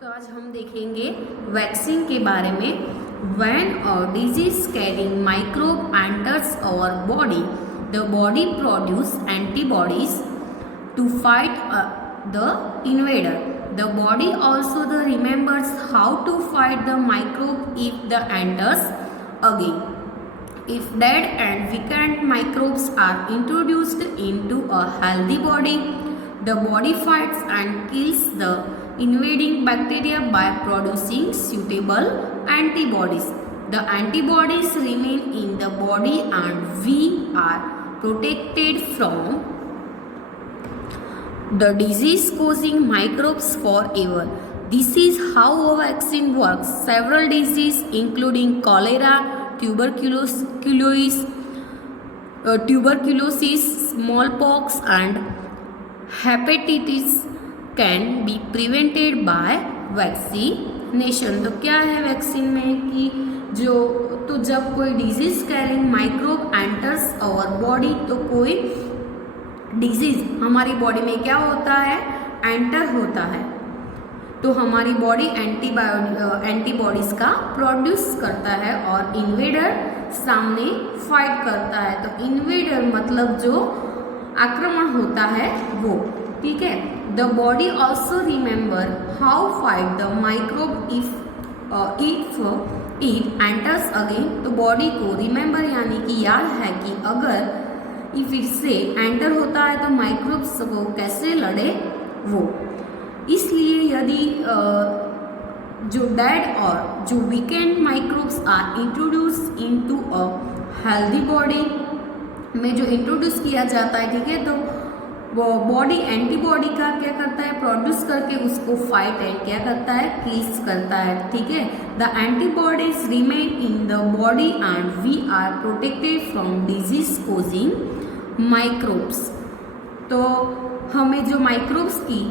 तो आज हम देखेंगे वैक्सीन के बारे में। When a disease carrying microbe enters our body, the body produces antibodies to fight the invader. The body also remembers how to fight the microbe if the enters again. If dead and weakened microbes are introduced into a healthy body, the body fights and kills the invading bacteria by producing suitable antibodies. The antibodies remain in the body and we are protected from the disease causing microbes forever. This is how a vaccine works. Several diseases including cholera, tuberculosis, smallpox and hepatitis can be prevented by vaccination. तो क्या है vaccine में कि जब कोई disease carrying microbe enters our body, तो कोई disease हमारी बॉडी में क्या होता है, एंटर होता है, तो हमारी बॉडी एंटीबॉडीज का प्रोड्यूस करता है और इन्वेडर सामने फाइट करता है। तो इन्वेडर मतलब जो आक्रमण होता है वो, ठीक है। The body also remember how fight the microbe if it enters again. तो बॉडी को रिमेंबर यानी कि याद है कि अगर इफ इससे एंटर होता है तो माइक्रोब्स को कैसे लड़े वो। इसलिए यदि जो डेड और जो weakened microbes are introduce into a healthy body में जो इंट्रोड्यूस किया जाता है, ठीक है, तो वो बॉडी एंटीबॉडी का क्या करता है, प्रोड्यूस करके उसको फाइट एंड क्या करता है, किल्स करता है, ठीक है। The antibodies remain in the body and we are protected from disease causing microbes. तो हमें जो माइक्रोब्स की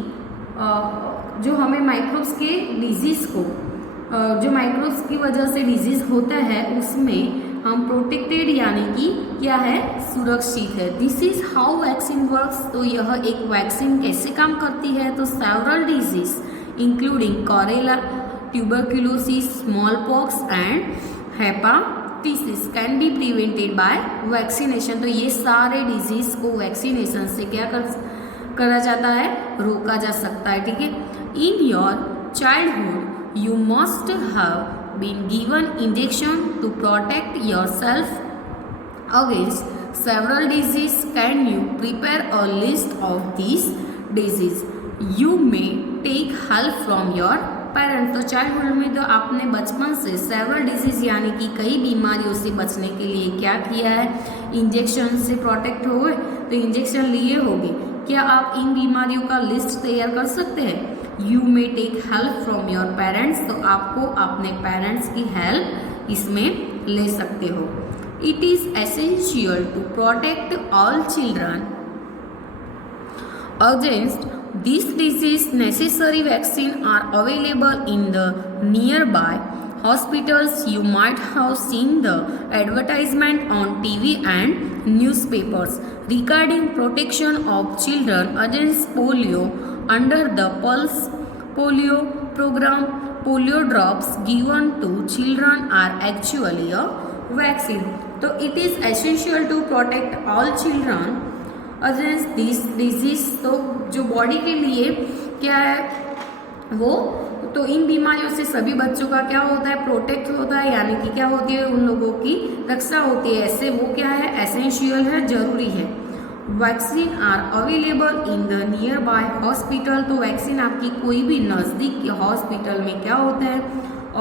हमें माइक्रोब्स के डिजीज को जो माइक्रोब्स की वजह से डिजीज होता है उसमें हम प्रोटेक्टेड यानी कि क्या है, सुरक्षित है। This is how vaccine works. तो यह एक वैक्सीन कैसे काम करती है, तो several disease including cholera, tuberculosis, small pox and hepatitis can be prevented by vaccination. तो ये सारे डिजीज को वैक्सीनेशन से क्या करा जाता है, रोका जा सकता है, ठीक है। In your childhood you must have been given injection to protect yourself against several diseases. Can you prepare a list of these diseases? You may take help from your parents. तो चाइल्डहुड में तो आपने बचपन से several disease यानी कि कई बीमारियों से बचने के लिए क्या किया है, इंजेक्शन से प्रोटेक्ट हो गए, तो इंजेक्शन लिए होंगे। क्या आप इन बीमारियों का लिस्ट तैयार कर सकते हैं? You may take help from your parents. तो आपको अपने पेरेंट्स की हेल्प इसमें ले सकते हो। It is essential to protect all children against this disease. Necessary vaccine are available in the nearby hospitals. You might have seen the advertisement on TV and newspapers regarding protection of children against polio under the Pulse polio program. Polio drops given to children are actually a vaccine. So it is essential to protect all children against this disease. तो जो body के लिए क्या है वो, तो इन बीमारियों से सभी बच्चों का क्या होता है, प्रोटेक्ट होता है, यानी कि क्या होती है, उन लोगों की रक्षा होती है। ऐसे वो क्या है, एसेंशियल है, जरूरी है। Vaccine are available in the nearby hospital. तो वैक्सीन आपकी कोई भी नज़दीक के हॉस्पिटल में क्या होता है,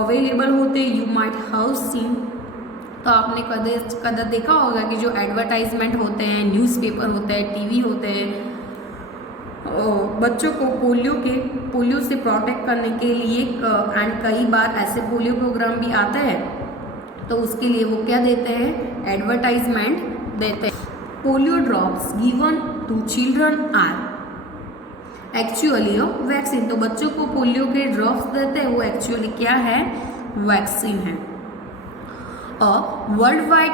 अवेलेबल होते हैं। यू माइट हैव सीन, तो आपने कदर देखा होगा कि जो एडवर्टाइजमेंट होते हैं, न्यूज़पेपर होते हैं, टीवी होते हैं, बच्चों को पोलियो से प्रोटेक्ट करने के लिए एंड कई बार ऐसे पोलियो प्रोग्राम भी आते हैं, तो उसके लिए वो क्या देते हैं, एडवर्टाइजमेंट देते हैं। Polio drops given to children are actually a vaccine. तो बच्चों को पोलियो के ड्रॉप्स देते हैं, वो एक्चुअली क्या है, वैक्सीन है। A world wide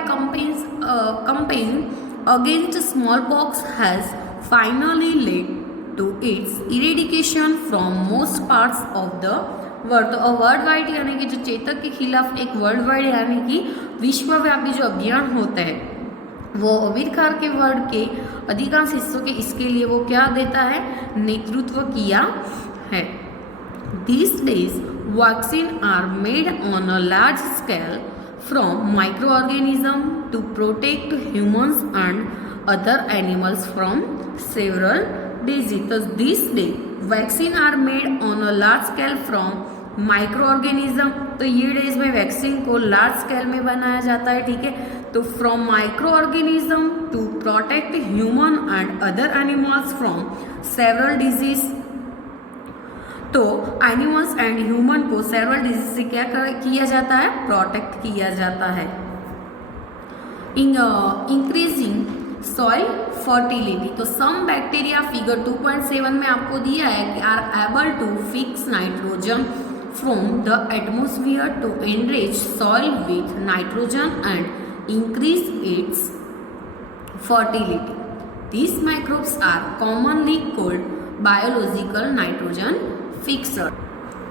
campaign against smallpox has finally led to its eradication from most parts of the world. तो वर्ल्ड वाइड यानी कि जो चेतक के खिलाफ एक वर्ल्ड वाइड यानी कि विश्वव्यापी जो अभियान होता है वो अमीर खान के वर्ल्ड के अधिकांश हिस्सों के इसके लिए वो क्या देता है, नेतृत्व किया है। These days vaccine are made on a large scale from microorganisms to protect humans and other animals from several diseases। These days vaccine are made on a large scale from micro organism. तो ये days में vaccine को large scale में बनाया जाता है, ठीक है। तो from microorganism to protect human and other animals from several disease. तो एनिमल्स एंड ह्यूमन को सेवरल डिजीज से क्या किया जाता है, प्रोटेक्ट किया जाता है। Increasing soil fertility. तो सम बैक्टीरिया फिगर 2.7 में आपको दिया है कि are able to fix nitrogen from the atmosphere to enrich soil with nitrogen and increase its fertility। These microbes are commonly called biological nitrogen fixer।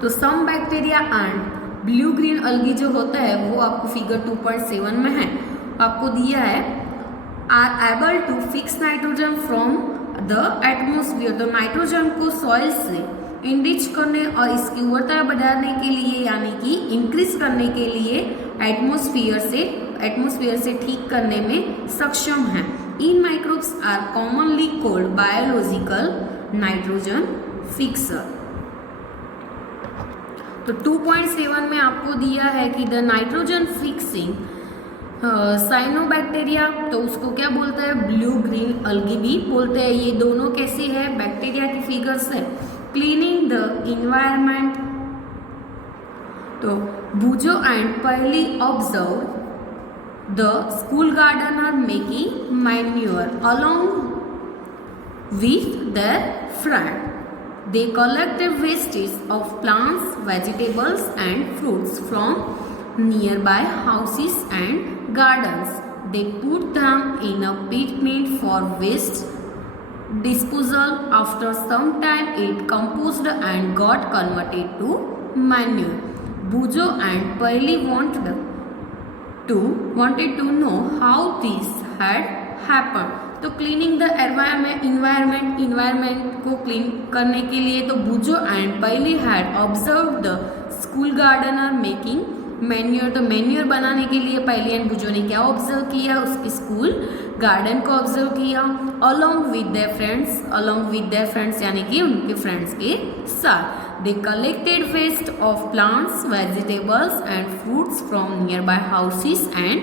तो some bacteria and blue green algae जो होता है वो आपको figure 2.7 में है, आपको दिया है are able to fix nitrogen from the atmosphere। तो नाइट्रोजन को सॉइल से इनरिच करने और इसकी उर्वरता बढ़ाने के लिए यानी कि इंक्रीज करने के लिए एटमॉस्फेयर से ठीक करने में सक्षम है। इन microbes are commonly called biological nitrogen fixer. तो 2.7 में आपको दिया है कि द नाइट्रोजन फिक्सिंग साइनोबैक्टीरिया, तो उसको क्या बोलते हैं, ब्लू ग्रीन अलगी भी बोलते हैं। ये दोनों कैसी है, बैक्टीरिया की फिगर्स है। Cleaning the environment. तो Boojho and Paheli observe the school gardener making manure along with their friend. They collect the wastage of plants, vegetables and fruits from nearby houses and gardens. They put them in a pit meant for waste disposal. After some time it composed and got converted to manure. Bujo and Paili wanted to know how this had happened. तो cleaning the environment को clean करने के लिए तो Boojho and Paheli had observe the school gardener making manure. तो manure बनाने के लिए पहली एंड बुजो ने क्या ऑब्जर्व किया, उसके स्कूल गार्डन को ऑब्जर्व किया। अलोंग विद देयर फ्रेंड्स यानी कि उनके फ्रेंड्स के साथ। They collected waste of plants, vegetables and fruits from nearby houses and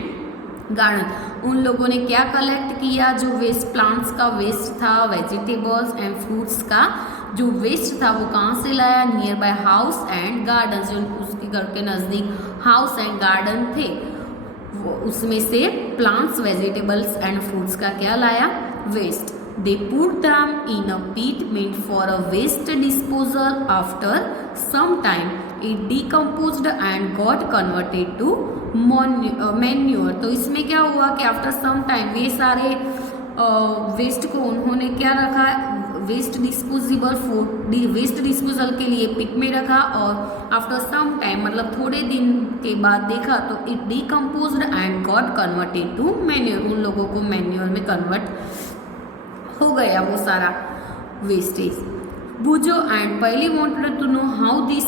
garden. उन लोगों ने क्या कलेक्ट किया, जो वेस्ट प्लांट्स का वेस्ट था, वेजिटेबल्स एंड फ्रूट्स का जो वेस्ट था वो कहाँ से लाया, nearby house and garden. जो उसके घर के नज़दीक हाउस एंड गार्डन थे वो उसमें से प्लांट्स, वेजिटेबल्स एंड फ्रूट्स का क्या लाया, waste. They put them in a pit meant for a waste disposal. After some time it decomposed and got converted to manure. तो इसमें क्या हुआ कि आफ्टर सम टाइम वे सारे वेस्ट को उन्होंने क्या रखा, वेस्ट डिस्पोजल के लिए पिट में रखा और आफ्टर सम टाइम मतलब थोड़े दिन के बाद देखा तो it decomposed and got converted to manure. उन लोगों को मैन्योर में कन्वर्ट हो गया वो सारा wastage. Boojho and Paheli wanted to know how this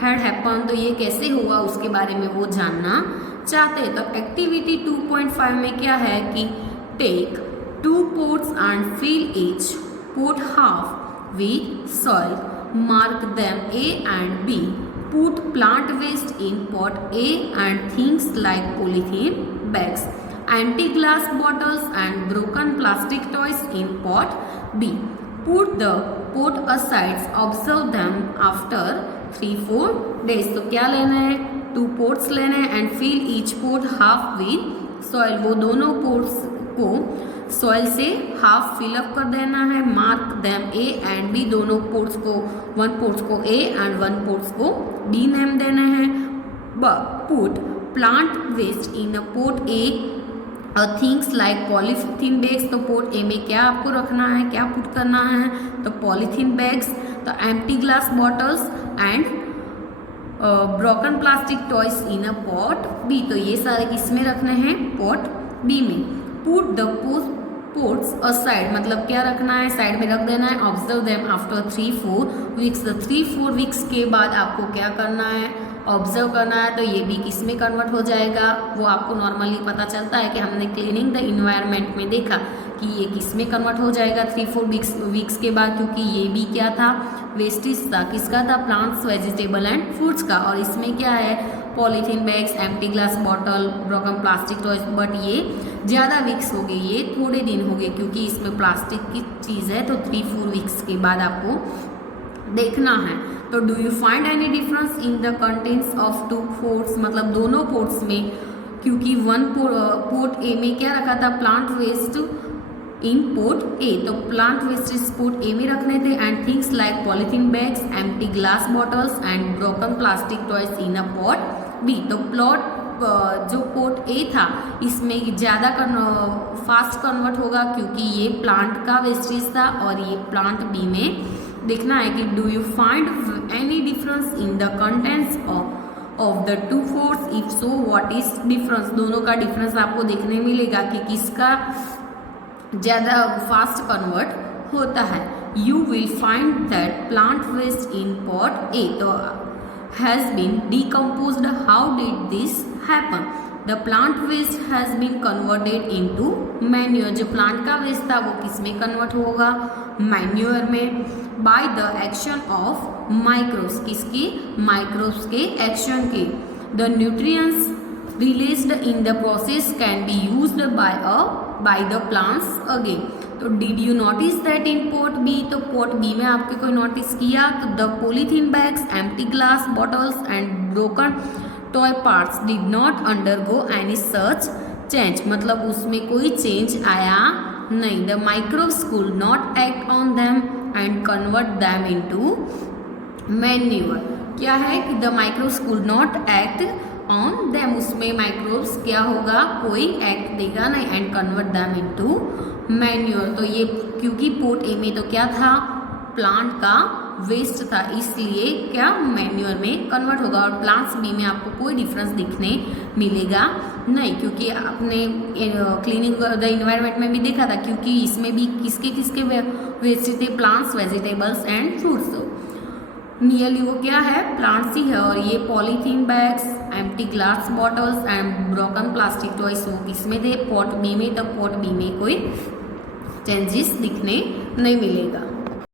had happen. तो ये कैसे हुआ उसके बारे में वो जानना चाहते हैं। तो एक्टिविटी 2.5 में क्या है कि take 2 pots and fill each pot half with soil. Mark them A and B. Put plant waste in pot A and things like polythene bags, anti-glass bottles and broken plastic toys in pot B. Put the pot aside. Observe them after 3-4 days. तो क्या लेना है, 2 pots लेना है and fill each pot half with soil. वो दोनों pots को soil से हाफ फिलअप कर देना है। Mark them A and B. दोनों पोट्स को 1 पोट्स को ए एंड 1 पोट्स को बी नेम देना है। Put plant waste in a pot A things like polythene bags, तो पोर्ट ए में क्या आपको रखना है, क्या पुट करना है, तो पॉलीथीन बैग्स, तो empty glass bottles and broken plastic toys in a pot B, तो ये सारे किस में रखने हैं, पॉट बी में। पुट द पोर्ट्स असाइड, मतलब क्या रखना है, साइड में रख देना है। ऑब्जर्व देम आफ्टर 3-4 वीक्स, तो 3-4 वीक्स के बाद आपको क्या करना है, ऑब्जर्व करना है। तो ये भी किस में कन्वर्ट हो जाएगा, वो आपको नॉर्मली पता चलता है कि हमने क्लीनिंग द इन्वायरमेंट में देखा कि ये किस में कन्वर्ट हो जाएगा 3-4 वीक्स के बाद, क्योंकि ये भी क्या था, वेस्टेज था, किसका था, प्लांट्स, वेजिटेबल एंड फ्रूट्स का। और इसमें क्या है, polythene bags, empty glass bottle, broken plastic toys, but ये ज़्यादा वीक्स हो गए, ये थोड़े दिन हो गए, क्योंकि इसमें प्लास्टिक की चीज़ है, तो 3-4 वीक्स के बाद आपको देखना है। तो do you find any difference in the contents of 2 ports, मतलब दोनों पोर्ट्स में, क्योंकि वन पोर्ट ए में क्या रखा था, plant waste in pot A, तो प्लांट वेस्टेज पोर्ट ए में रखने थे, and things like polythene bags, empty glass bottles and broken plastic toys in a pot B. तो प्लॉट जो पोर्ट ए था इसमें ज़्यादा फास्ट कन्वर्ट होगा, क्योंकि ये प्लांट का वेस्टेज था, और ये प्लांट बी में देखना है कि do you find any difference in the contents of the 2 ports, if so what is difference, दोनों का डिफरेंस आपको देखने मिलेगा कि किसका ज़्यादा फास्ट कन्वर्ट होता है। You will find that plant waste in pot A तो has been decomposed. How did this happen, the plant waste has been converted into manure, जो प्लांट का वेस्ट था वो किस में कन्वर्ट होगा, मैन्योर में, by the action of microbes, किसके, माइक्रोब्स के एक्शन के। The nutrients released in the process can be used by the plants again. तो did you notice that in port B, तो पोर्ट बी में आपके कोई नोटिस किया, तो the polythene bags, empty glass bottles and broken toy parts did not undergo any such change, मतलब उसमें कोई चेंज आया नहीं। The microbes could not act on them and convert them into manure. क्या है कि the microbes could not act on them, उसमें microbes क्या होगा, कोई एक्ट देगा नहीं, and convert them into manure. तो ये क्योंकि पोर्ट ए में तो क्या था, प्लांट का वेस्ट था, इसलिए क्या मैन्योर में कन्वर्ट होगा। और प्लांट्स बी में आपको कोई डिफरेंस दिखने मिलेगा नहीं, क्योंकि आपने क्लीनिंग द इन्वायरमेंट में भी देखा था, क्योंकि इसमें भी किसके किसके वेस्ट थे, plants, vegetables and fruits. Nearly वो क्या है, प्लांट्स ही है। और ये polythene bags, empty glass bottles and broken plastic toys वो किसमें थे, पॉट बी में, तो पॉट बी में कोई चेंजेस दिखने नहीं मिलेगा।